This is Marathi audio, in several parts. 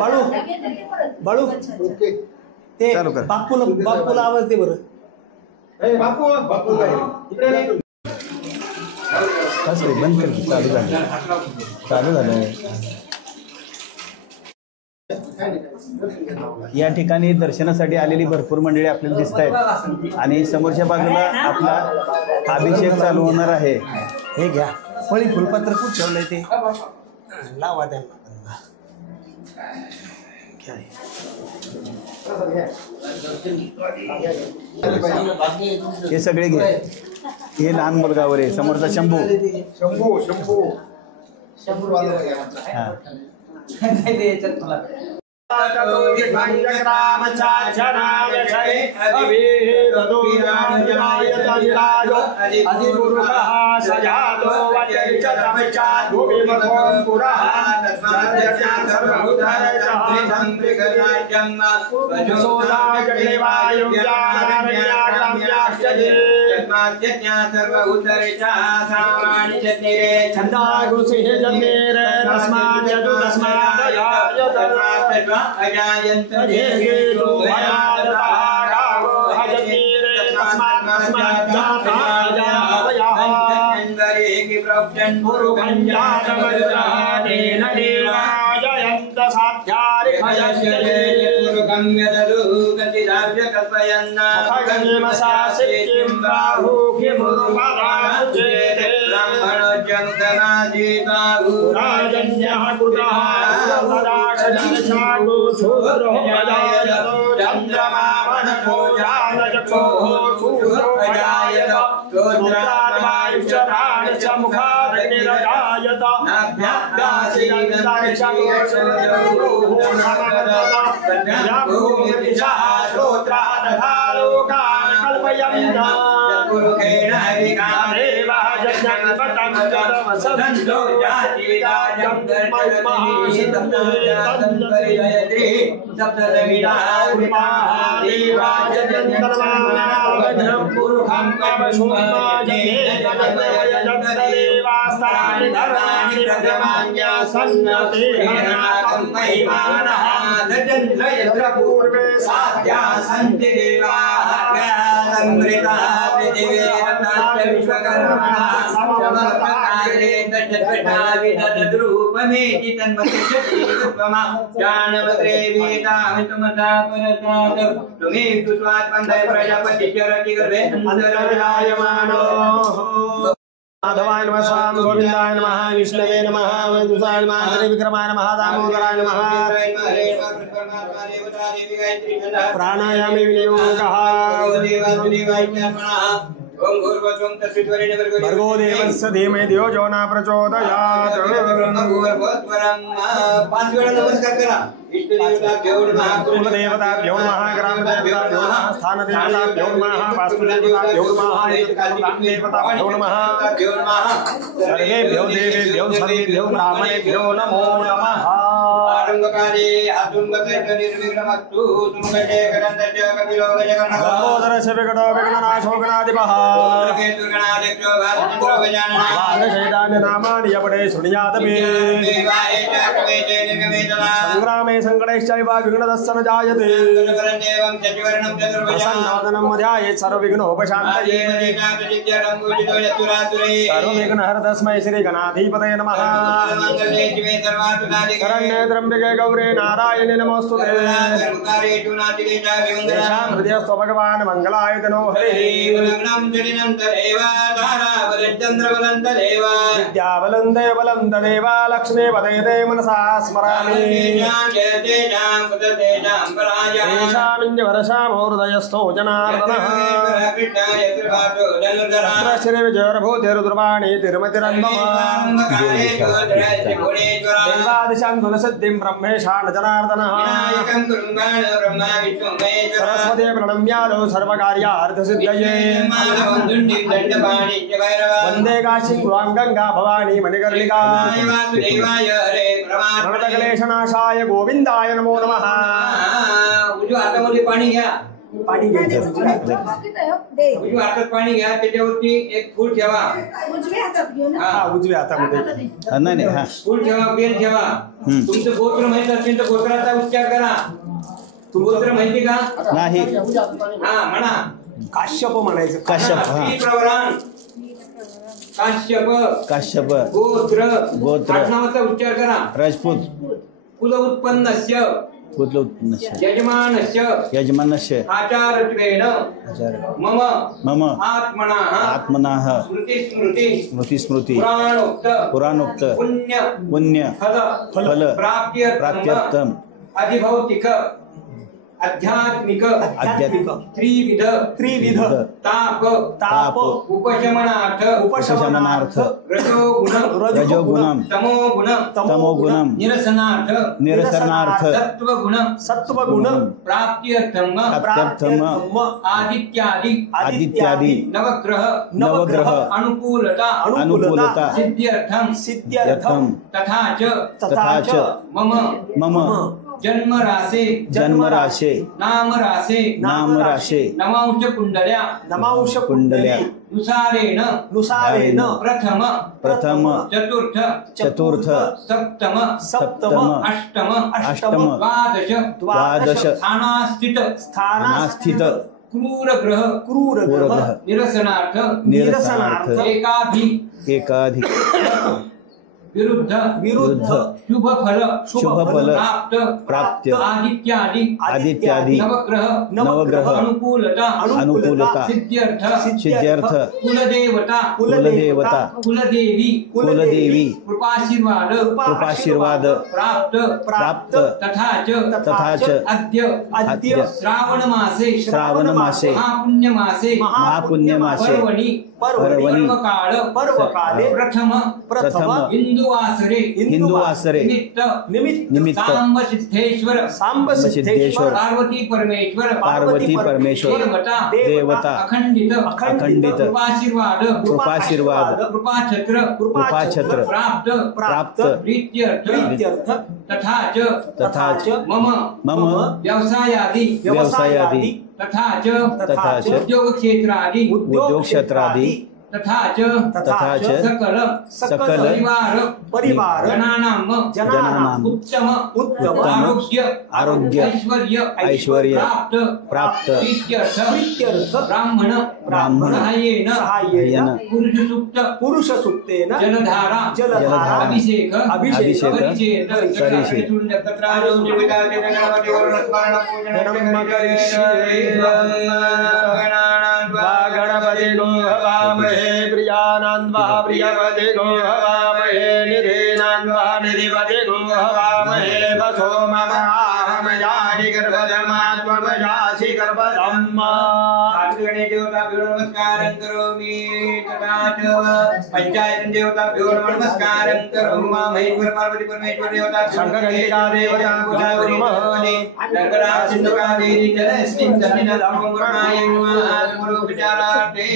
बाळू बाळू ते बापूला आवाज दे बरं. बापू बापू बंद कर. चालू झालं. या ठिकाणी दर्शनासाठी आलेली भरपूर मंडळी आपल्याला दिसत आहेत आणि समोरच्या बाजूला आपला अभिषेक चालू होणार आहे. हे घ्या फळी फुलपत्र खूप ठेवलंय ते लावा त्यांना. हे सगळे घे. हे लहान मुलगावर आहे समोरचा शंभू. हा माधवाय नमः स्वाम गोविंदाय नमः विष्णवे नमः वैदुषाय नमः विक्रमाय नमः दामोदराय नमः प्राणायामे विनियोगः भर्गो देवस्य धीमहि धियो यो न प्रचोदयात्. कुलदेवताभ्यो नमः ग्रामदेवताभ्यो नमः स्थानदेवताभ्यो नमः वास्तुदेवताभ्यो नमः देवताभ्यो नमः सर्वेभ्यो देवेभ्यो सर्वेभ्यो ब्राह्मणेभ्यो नमो नमः. लंबोदरस्य विकटो विघ्ननाशो गणाधिपः नामानि यपटे शृणुयात् मे. संग्रामे संकटैश्चैव विघ्नदस्सन जायते प्रसन्नवदनं मध्याये सर्वविघ्नोपशान्तये. सर्वविघ्नहर तस्मै श्री गणाधिपतये नमः. शरण्ये त्र्यम्बके गौरी नारायणे नमोस्तुते. तेषां हृदयस्थो भगवान् मङ्गलाय तनो हरिः. विद्यावलन्दे वलन्ददेव लक्ष्मी पदयते मनसा स्मरामि. तेषामिन्यवरसामोहृदयस्थो जनार्दनः. श्रीविजयर्भूतिर्दुर्वाणी तिरुमतिरन्मम. देवादिशान्तुलसिद्धिं ब्रह्मेशान जनार्दनः. सरस्वती प्रणम्यालो सर्वकार्यार्थसिद्धये. वन्दे काशीं त्वां गंगा भवानी मणिकर्णिका. प्रणतक्लेशनाशाय गोविंदाय नमो नमः. हातामध्ये पाणी घ्या. पाणी घ्यायचं उजव्या हातात पाणी घ्या, त्याच्यावरती एक फूल ठेवा. हा उजव्या हातामध्ये नाही नाही हा फूल ठेवा, बेल ठेवा. तुमचं गोत्र माहित असेल तर गोत्राचा उच्चार करा. गोत्र माहिती का? नाही. हा म्हणा. काश्यप म्हणायचं. काश्यप हा प्रवरान काश्यप काश्यप गोत्र गोत्र नावाचा उच्चार करा. राजपूत कुल उत्पन्नस्य कुल उत्पन्नस्य यजमानस्य यजमानस्य आचारत्वेन आचार मम मम आत्मनः आत्मनः स्मृती स्मृती स्मृती स्मृती पुराणोक्त पुण्य पुण्य फल प्राप्त्यर्थम अधिभौतिक आध्यात्मिक त्रिविध ताप उपशमनार्थ रजोगुणम तमोगुणम निरसनार्थ सत्वगुण प्राप्त्यर्थम आदित्यादि नवग्रह अनुकूलता सिद्ध्यर्थम तथा च मम जन्मराशे नामराशे नवांश कुंडल्या नुसारेण प्रथम चतुर्थ सप्तम अष्टम द्वादश स्थानास्थित क्रूर ग्रह निरसनार्थ एकाधी विरुद्ध शुभ फल प्राप्त आदित्यादि नवग्रह अनुकूलता सिद्ध्यर्थ कुलदेवता कुलदेवी कृपाशीर्वाद प्राप्त तथा च अद्य श्रावण मासे महापुण्यमासे पर्वकाले प्रथम हिंदू आसरे निमित्त सांब सिद्धेश्वर पार्वती परमेश्वर देवता अखंडित कृपाशीर्वाद कृपाछत्र प्राप्त प्रीत्यर्थ तथा च मम व्यवसायादि तथा च उद्योग क्षेत्रादि तथा च सकल परिवार जनानाम उत्तम आरोग्य ऐश्वर्य प्राप्त प्रीत्यर्थ ब्राह्मण सहाय्येन पुरुष सूक्तेन जलधारा अभिषेक परिचेत गणपति गो हवामहे प्रियानंदा प्रियपति गो हवामहे निधिनंदा निधिपति गो हवामहे वसो मम अहम जानि गर्भधमात्मम जासि गर्भधम्मा गणेश देवताभ्यो नमस्कारं करोमि तथा च पंचायत देवताभ्यो नमस्कारं करोमि महेश्वर पार्वती परमेश्वर देवता शंकरलिका देवता पूजावरि नरकरा सिंधु कावेरी जलस्मिन् सन्निधानं ब्रह्माय गुरु विचारार्थे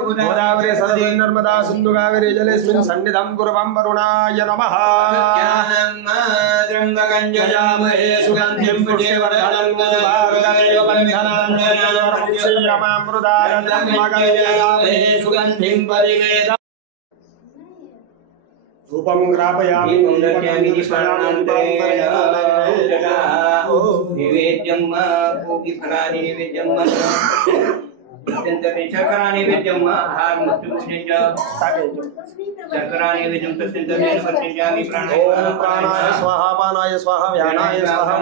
गोदावरी सरस्वती नर्मदा सिंधु कावेरी जलेस्मिन् सन्निधं कुर्वं वरुणाय नमः त्र्यम्बकञ्जयामहे सुगन्धिं पुष्टिवर्धनं देवार्गदेवबन्धनं सुगन्धिं परिवेद धूपं ग्रापयामि निवेद्यं पूगिफलानि निवेद्यं शर्करा नैवेद्यं शर्करा नैवेद्यं तस्मिन् प्राणाय स्वाहा पानाय स्वाहा व्यानाय स्वाहा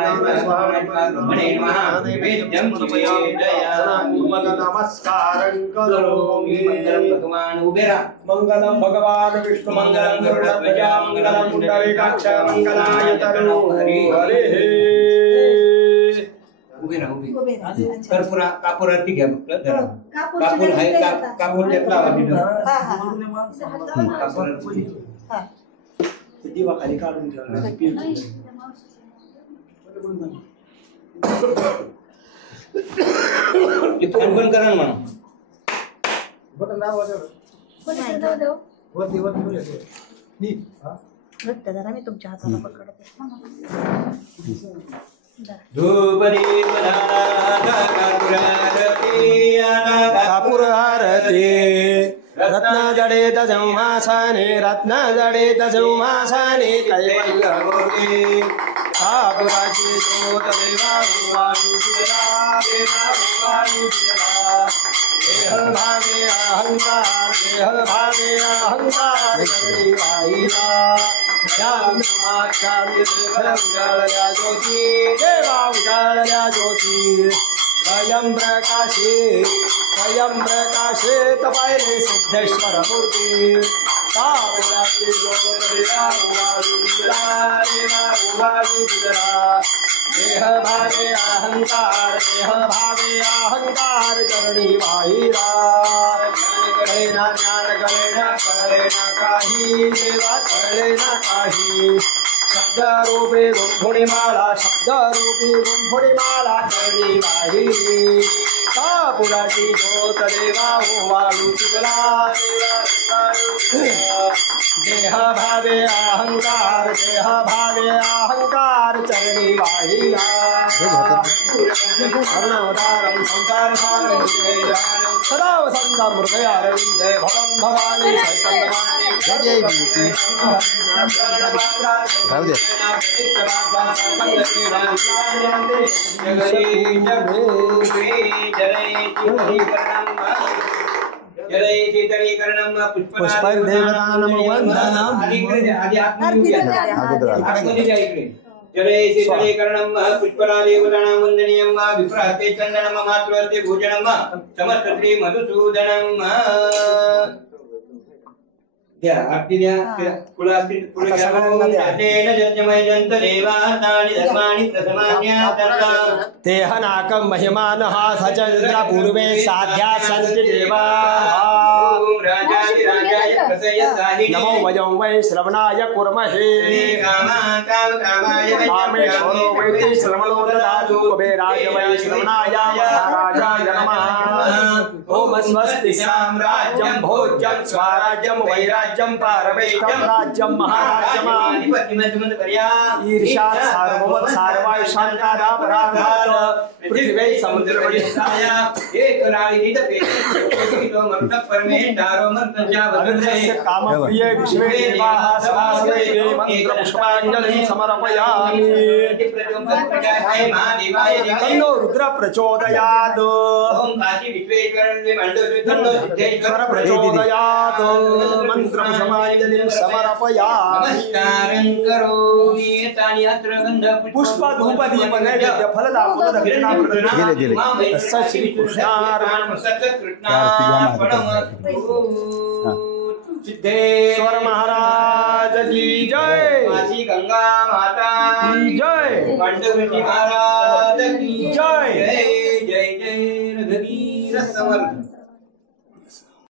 ब्रह्मणे नमः नैवेद्यं निवेदयामि नमस्कारं करोमि भगवान उबेरा मंगलम भगवान विष्णु मंगलम गरुड़ध्वज मंगलम पुंडरीकाक्ष मंगलाय तनु हरे उबेरा कर्पूर कापूरती घ्या फक्त जरा कापूर आहे कापूर त्यात लावा तिथं कापूर दिवा खाली काढून ठेवा फॅन बंद करा ना बटन दाबा वरती नीट हा जरा मी तुमच्या हाताला पकडते धूपदीप कापूर आरती रत्न जडित सिंहासने रत्न जडित सिंहासने कैवल्य मूर्ती कापुराची ज्योत देवा देह भागे अहंकार उजाळल्या ज्योती देवा उजाळल्या ज्योती स्वयं प्रकाशे तपायले सिद्धेश्वर मूर्ती कापुराची ज्योत देवा देह भागे अहंकार करणी वाहिरा कळेना ज्ञान कळेना काही देवा कळेना काही शब्दरूपी गुंफुणीमाला करणी वाहिरी कापुराची ज्योत देवा वाळू चिबला देह भावे अहंकार चरणी वाहिला अरुणवतारं संसार सारं सदा वसंत मृगयारविंदे भवं भवानी चैतन्यवाणी जय जलय शीतलीकरणं पुष्पैर्देवतानं वन्दनं जलय शीतलीकरणं पुष्परादेवतानां वन्दनीयं विप्राते चन्दनं मातृवर्ते भोजनं समस्त श्री मधुसूदनं द्या आरती द्या कुळ असतील कुळ घ्या जन्मय जंत देवातानि धर्माणि प्रथमान्यातन्ता तेह नाकं महिमानः सचन्द्र पूर्वे साध्या सन्ति देवाः राजाय प्रसय साहिने नमो वयं वै श्रवणाय कुर्महे कामेश्वरो वैति श्रवणो ददातु कुबेराय वै श्रवणाय महाराजाय नमः ओम स्वस्ति साम्राज्यं भोज्यं स्वराज्यं वैराज्यं पारमेष्ठं राज्यं महाराज्यम् ईर्ष्या सार्वभौम सार्वाय शान्तादा पराघात पृथिवी समुद्रवरिष्ठाय एक राळीत पेतो मर्त परमेष्ठारो मर्तच्या वदते कामप्रिय विश्वे देवाः सभासवे मंत्र पुष्पाञ्जलिं समर्पयामि तन्नो रुद्र प्रचोदयात् ओम काशी विश्वेश्वर मंडोषिद्धो सिद्धेश्वर प्रचोदयात् मंत्र पुष्पाञ्जलिं समर्पयामि नमस्कारं करोमि तानि अत्र गन्ध पुष्प धूप दीप नैवेद्य फल दान दक्षिणा गेले. तस्य श्री कृष्णार्पणम् सिद्धेश्वर महाराज की जय काशी गंगा माता की जय पांडवजी महाराज की जय जय जय जय रघुवीर समर्थ